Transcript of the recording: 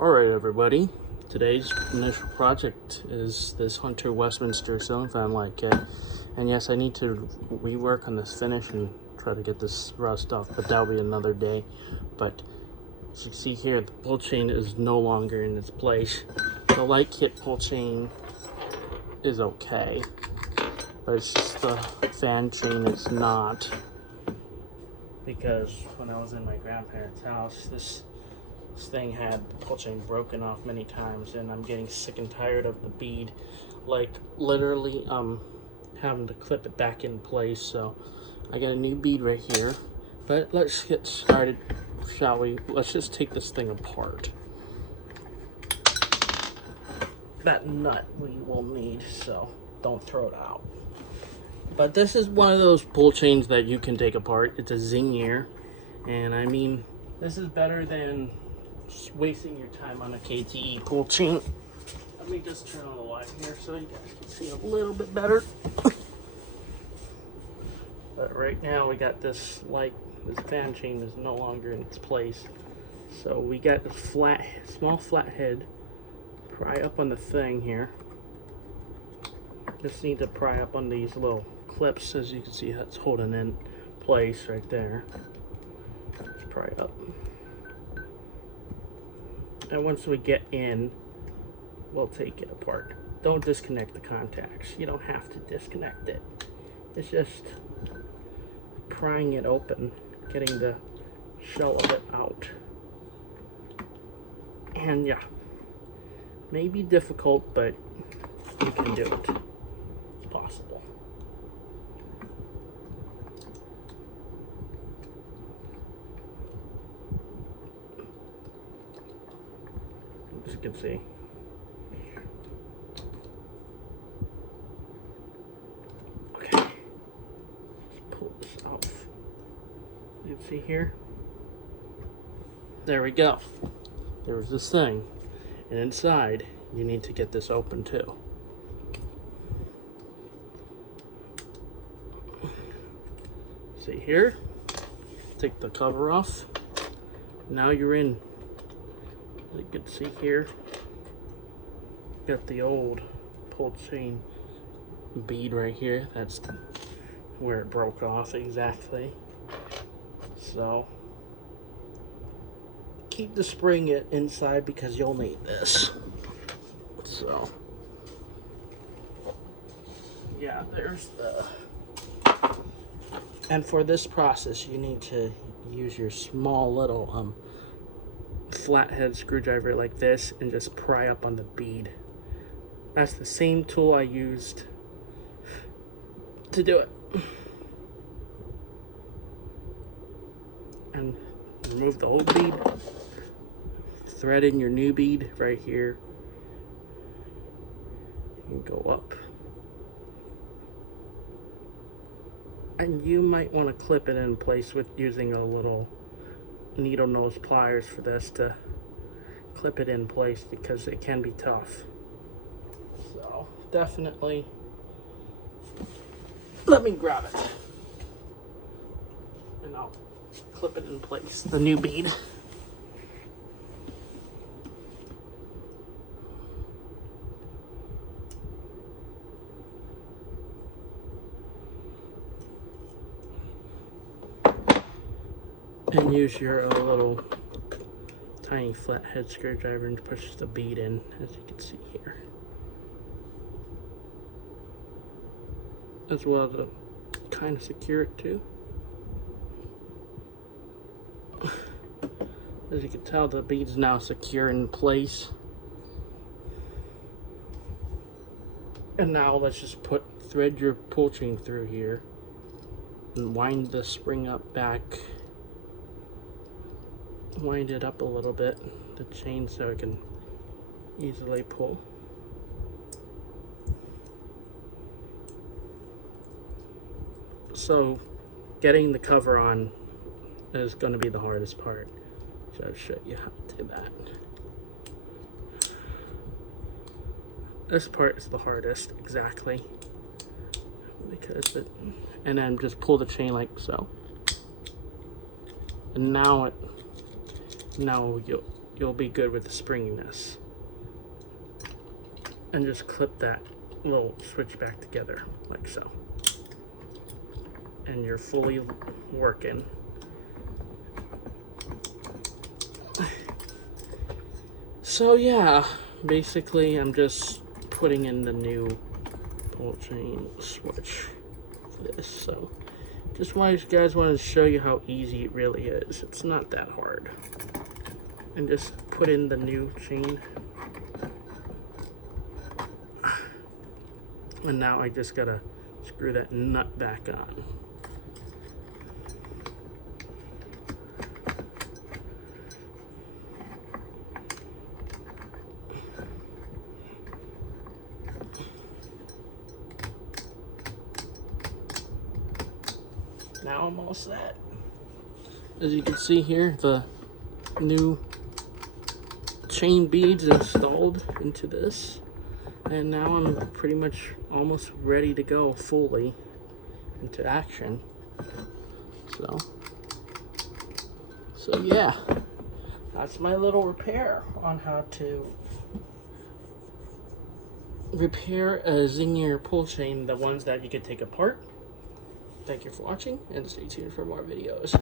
Alright everybody, today's initial project is this Hunter Westminster ceiling fan light kit. And yes, I need to rework on this finish and try to get this rust off, but that'll be another day. But as you see here, the pull chain is no longer in its place. The light kit pull chain is okay, but it's just the fan chain is not. Because when I was in my grandparents' house, this thing had the pull chain broken off many times, and I'm getting sick and tired of the bead, like literally having to clip it back in place. So I got a new bead right here, but let's get started, shall we? Let's just take this thing apart. That nut we will need, so don't throw it out. But this is one of those pull chains that you can take apart. It's a Zingier, and I mean, this is better than wasting your time on a KTE pull chain. Let me just turn on the light here so you guys can see a little bit better. But right now we got this light, this fan chain is no longer in its place. So we got a small flat head, pry up on the thing here. Just need to pry up on these little clips, as you can see that's holding in place right there. Let's pry it up. And once we get in, we'll take it apart. Don't disconnect the contacts. You don't have to disconnect it. It's just prying it open, getting the shell of it out. And yeah, may be difficult, but you can do it. It's possible. As you can see. Okay. Let's pull this off. You can see here. There we go. There's this thing. And inside, you need to get this open too. See here? Take the cover off. Now you're in. You can see here, got the old pull chain bead right here. That's where it broke off exactly. So keep the spring inside because you'll need this. So yeah, there's the. And for this process, you need to use your small little flathead screwdriver like this and just pry up on the bead. That's the same tool I used to do it. And remove the old bead, thread in your new bead right here, and go up. And you might want to clip it in place with using a little needle nose pliers for this to clip it in place, because it can be tough. So definitely, let me grab it and I'll clip it in place, the new bead. And use your little tiny flathead screwdriver and push the bead in, as you can see here. As well to kind of secure it too. As you can tell, the bead's now secure in place. And now let's just thread your pull chain through here and wind the spring up back. Wind it up a little bit, the chain, so it can easily pull. So getting the cover on is going to be the hardest part, so I'll show you how to do that. This part is the hardest, exactly, because and then just pull the chain like so, and now you'll be good with the springiness. And just clip that little switch back together like so. And you're fully working. So yeah, basically I'm just putting in the new pull chain switch for this. So just wanted you guys wanted to show you how easy it really is. It's not that hard. And just put in the new chain. And now I just gotta screw that nut back on. Now I'm all set. As you can see here, the new chain beads installed into this. And now I'm pretty much almost ready to go fully into action. So yeah, that's my little repair on how to repair a Zingier pull chain, the ones that you can take apart. Thank you for watching, and stay tuned for more videos.